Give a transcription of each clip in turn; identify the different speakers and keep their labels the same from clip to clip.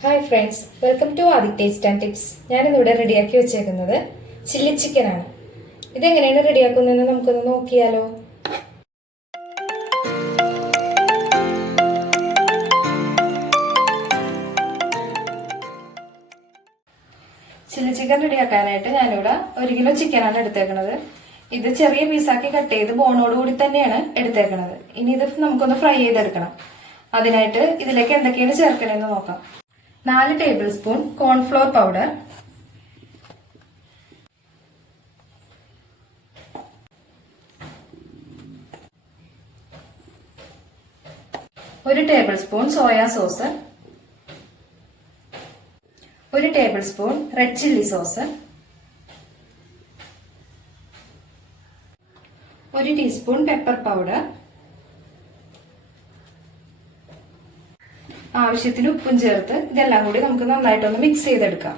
Speaker 1: Hi friends welcome to Aadi taste and tips ഞാനിന്നിവിടെ റെഡിയാക്കി വെച്ചേക്കുന്നത് ചില്ലി ചിക്കനാണ് ഇതെങ്ങനെയാണ് റെഡിയാക്കുന്നതെന്ന് നമുക്കൊന്ന് നോക്കിയാലോ? ചില്ലി ചിക്കൻ റെഡിയാക്കാനായിട്ട് ഞാനിവിടെ ഒരു കിലോ ചിക്കനാണ് എടുത്തേക്കുന്നത് ഇത് ചെറിയ പീസാക്കി കട്ട് ചെയ്ത് ബോണോട് കൂടി തന്നെയാണ് എടുത്തേക്കുന്നത് ഇനി ഇത് നമുക്കൊന്ന് ഫ്രൈ ചെയ്തെടുക്കണം. അതിനായിട്ട് ഇതിലേക്ക് എന്തൊക്കെയാണ് ചേർക്കണമെന്ന് നോക്കാം. നാല് ടേബിൾ സ്പൂൺ കോൺഫ്ലോർ പൗഡർ ഒരു ടേബിൾ സ്പൂൺ സോയാ സോസ് ഒരു tablespoon red chilli sauce ഒരു ടീസ്പൂൺ പെപ്പർ പൗഡർ ആവശ്യത്തിന് ഉപ്പും ചേർത്ത് ഇതെല്ലാം കൂടി നമുക്ക് നന്നായിട്ടൊന്ന് മിക്സ് ചെയ്തെടുക്കാം.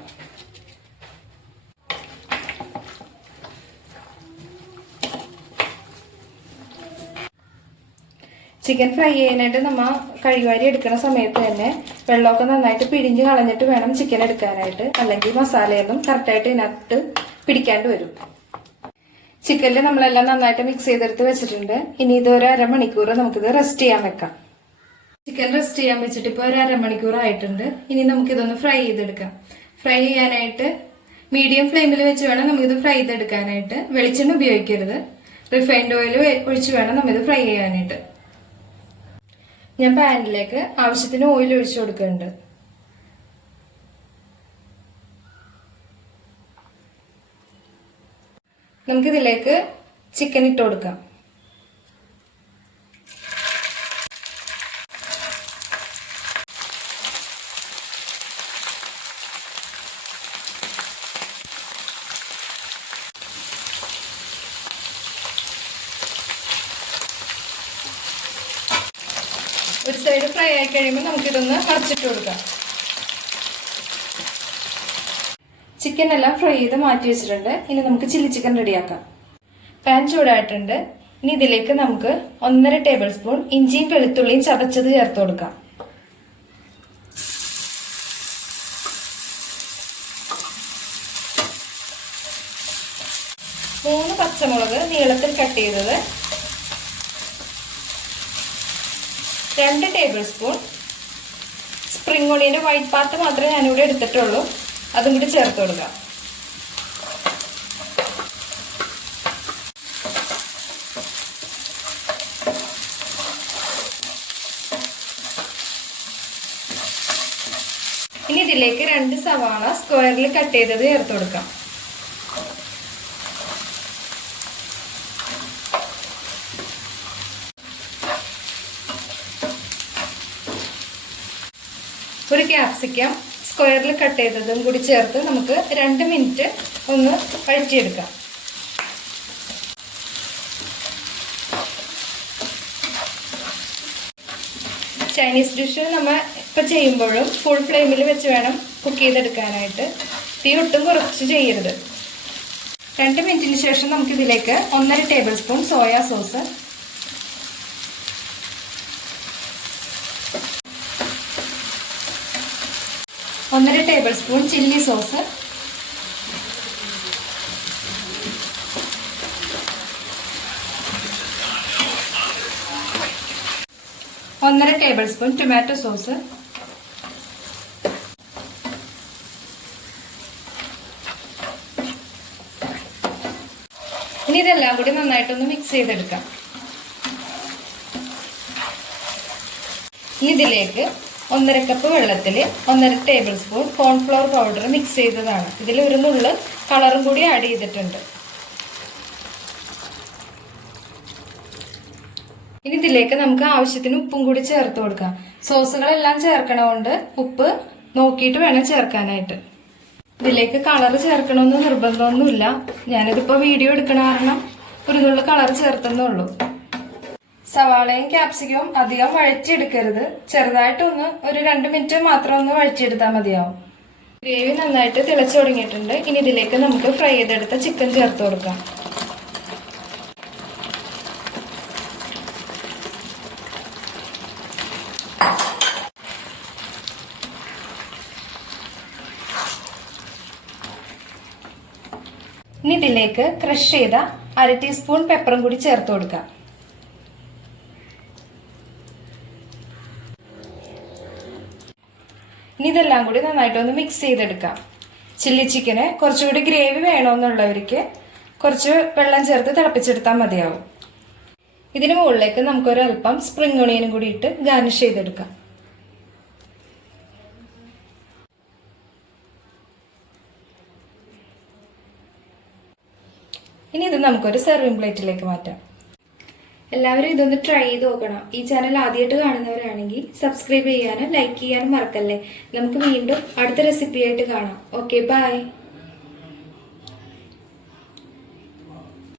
Speaker 1: ചിക്കൻ ഫ്രൈ ചെയ്യാനായിട്ട് നമ്മ കഴിവാരി എടുക്കുന്ന സമയത്ത് തന്നെ വെള്ളമൊക്കെ നന്നായിട്ട് പിഴിഞ്ഞ് കളഞ്ഞിട്ട് വേണം ചിക്കൻ എടുക്കാനായിട്ട്. അല്ലെങ്കിൽ മസാലയൊന്നും കറക്റ്റായിട്ട് ഇതിനകത്ത് പിടിക്കാണ്ട് വരും. ചിക്കനിൽ നമ്മളെല്ലാം നന്നായിട്ട് മിക്സ് ചെയ്തെടുത്ത് വെച്ചിട്ടുണ്ട്. ഇനി ഇത് ഒരു അരമണിക്കൂർ നമുക്കിത് റെസ്റ്റ് ചെയ്യാൻ വെക്കാം. ചിക്കൻ റെസ്റ്റ് ചെയ്യാൻ വെച്ചിട്ട് ഇപ്പോൾ ഒരു അരമണിക്കൂർ ആയിട്ടുണ്ട്. ഇനി നമുക്കിതൊന്ന് ഫ്രൈ ചെയ്തെടുക്കാം. ഫ്രൈ ചെയ്യാനായിട്ട് മീഡിയം ഫ്ലെയിമിൽ വെച്ച് വേണം നമുക്കിത് ഫ്രൈ ചെയ്തെടുക്കാനായിട്ട്. വെളിച്ചെണ്ണ ഉപയോഗിക്കരുത്. റിഫൈൻഡ് ഓയിൽ ഒഴിച്ച് വേണം നമ്മിത് ഫ്രൈ ചെയ്യാനായിട്ട്. ഞാൻ പാനിലേക്ക് ആവശ്യത്തിന് ഓയിൽ ഒഴിച്ചു കൊടുക്കുന്നുണ്ട്. നമുക്കിതിലേക്ക് ചിക്കൻ ഇട്ട് കൊടുക്കാം. ഒരു സൈഡ് ഫ്രൈ ആയി കഴിയുമ്പോൾ നമുക്കിതൊന്ന് മറിച്ചിട്ട് കൊടുക്കാം. ചിക്കൻ എല്ലാം ഫ്രൈ ചെയ്ത് മാറ്റി വെച്ചിട്ടുണ്ട്. ഇനി നമുക്ക് ചില്ലി ചിക്കൻ റെഡിയാക്കാം. പാൻ ചൂടായിട്ടുണ്ട്. ഇനി ഇതിലേക്ക് നമുക്ക് ഒന്നര ടേബിൾ സ്പൂൺ ഇഞ്ചിയും വെളുത്തുള്ളിയും ചതച്ചത് ചേർത്ത് കൊടുക്കാം. മൂന്ന് പച്ചമുളക് നീളത്തിൽ കട്ട് ചെയ്തത് രണ്ട് ടേബിൾ സ്പൂൺ സ്പ്രിംഗ് ഒണിയന്റെ വൈറ്റ് പാർട്ട് മാത്രമേ ഞാനിവിടെ എടുത്തിട്ടുള്ളൂ. അതും കൂടി ചേർത്ത് കൊടുക്കാം. ഇനി ഇതിലേക്ക് രണ്ട് സവാള സ്ക്വയറിൽ കട്ട് ചെയ്തത് ചേർത്ത് കൊടുക്കാം. ഒരു ക്യാപ്സിക്കം സ്ക്വയറിൽ കട്ട് ചെയ്തതും കൂടി ചേർത്ത് നമുക്ക് രണ്ട് മിനിറ്റ് ഒന്ന് വഴറ്റിയെടുക്കാം. ചൈനീസ് ഡിഷ് നമ്മൾ ഇപ്പം ചെയ്യുമ്പോഴും ഫുൾ ഫ്ലെയിമിൽ വെച്ച് വേണം കുക്ക് ചെയ്തെടുക്കാനായിട്ട്. തീ ഒട്ടും കുറച്ച് ചെയ്യരുത്. രണ്ട് മിനിറ്റിന് ശേഷം നമുക്കിതിലേക്ക് ഒന്നര ടേബിൾ സ്പൂൺ സോയാ സോസ് ഒന്നര ടേബിൾ സ്പൂൺ ചില്ലി സോസ് ഒന്നര ടേബിൾ സ്പൂൺ ടൊമാറ്റോ സോസ് ഇനി ഇതെല്ലാം കൂടി നന്നായിട്ടൊന്ന് മിക്സ് ചെയ്തെടുക്കാം. ഇതിലേക്ക് ഒന്നര കപ്പ് വെള്ളത്തിൽ ഒന്നര table spoon cornflour powder mix ചെയ്തതാണ്. ഇതിൽ ഒരു നുള്ള് കളറും കൂടി ആഡ് ചെയ്തിട്ടുണ്ട്. ഇനി ഇതിലേക്ക് നമുക്ക് ആവശ്യത്തിന് ഉപ്പും കൂടി ചേർത്ത് കൊടുക്കാം. സോസുകളെല്ലാം ചേർക്കണമുണ്ട് ഉപ്പ് നോക്കിയിട്ട് വേണം ചേർക്കാനായിട്ട്. ഇതിലേക്ക് കളർ ചേർക്കണമെന്ന് നിർബന്ധമൊന്നുമില്ല. ഞാനിതിപ്പോൾ വീഡിയോ എടുക്കണ കാരണം ഒരു നുള്ളു കളർ ചേർത്തെന്നുള്ളൂ സവാളയും ക്യാപ്സിക്കവും അധികം വഴറ്റിയെടുക്കരുത്. ചെറുതായിട്ടൊന്ന് ഒരു രണ്ട് മിനിറ്റ് മാത്രം ഒന്ന് വഴറ്റിയെടുത്താൽ മതിയാവും. ഗ്രേവി നന്നായിട്ട് തിളച്ചു തുടങ്ങിയിട്ടുണ്ട്. ഇനി ഇതിലേക്ക് നമുക്ക് ഫ്രൈ ചെയ്തെടുത്ത ചിക്കൻ ചേർത്ത് കൊടുക്കാം. ഇനി ഇതിലേക്ക് ക്രഷ് ചെയ്ത അര ടീസ്പൂൺ പെപ്പറും കൂടി ചേർത്ത് കൊടുക്കാം. ഇനി ഇതെല്ലാം കൂടി നന്നായിട്ടൊന്ന് മിക്സ് ചെയ്തെടുക്കാം. ചില്ലി ചിക്കന് കുറച്ചുകൂടി ഗ്രേവി വേണമെന്നുള്ളവർക്ക് കുറച്ച് വെള്ളം ചേർത്ത് തിളപ്പിച്ചെടുത്താൽ മതിയാവും. ഇതിന് മുകളിലേക്ക് നമുക്കൊരു അല്പം സ്പ്രിംഗ് ഒണിയനും കൂടി ഇട്ട് ഗാർണിഷ് ചെയ്തെടുക്കാം. ഇനി ഇത് നമുക്കൊരു സെർവിങ് പ്ലേറ്റിലേക്ക് മാറ്റാം. എല്ലാവരും ഇതൊന്ന് ട്രൈ ചെയ്ത് നോക്കണം. ഈ ചാനൽ ആദ്യമായിട്ട് കാണുന്നവരാണെങ്കിൽ സബ്സ്ക്രൈബ് ചെയ്യാനും ലൈക്ക് ചെയ്യാനും മറക്കല്ലേ? നമുക്ക് വീണ്ടും അടുത്ത റെസിപ്പി ആയിട്ട് കാണാം. Okay bye